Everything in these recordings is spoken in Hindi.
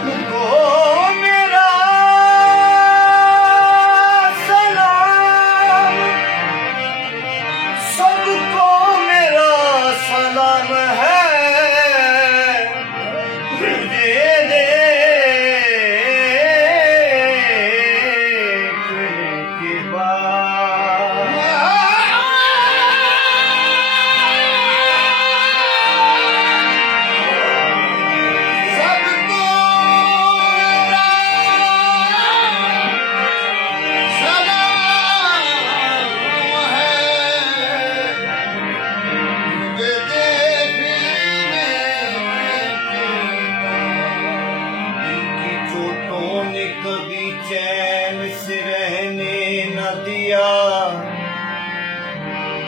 सबको मेरा सलाम, सबको मेरा सलाम है। मुझे देखने के बाद कभी चैन से रहने न दिया।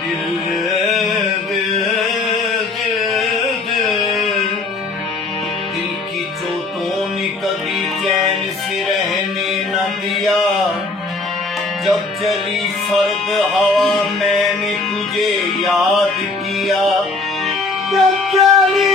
दिल दिल दिल दिल दिल की चोटों ने कभी चैन से रहने न दिया। जब चली सर्द हवा मैंने तुझे याद किया। जब चली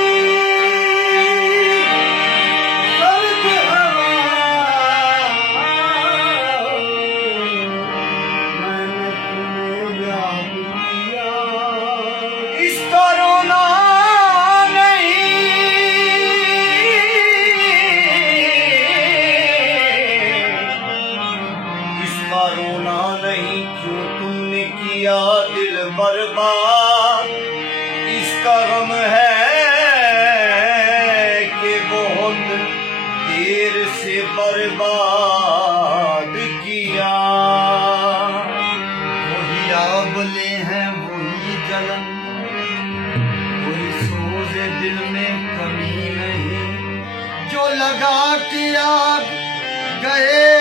रोना नहीं, क्यों तुमने किया दिल बर्बाद। इसका गम है कि बहुत देर से बर्बाद किया। वही आबले हैं वही जलन, वही सोजे दिल में कमी नहीं। जो लगा के आग गए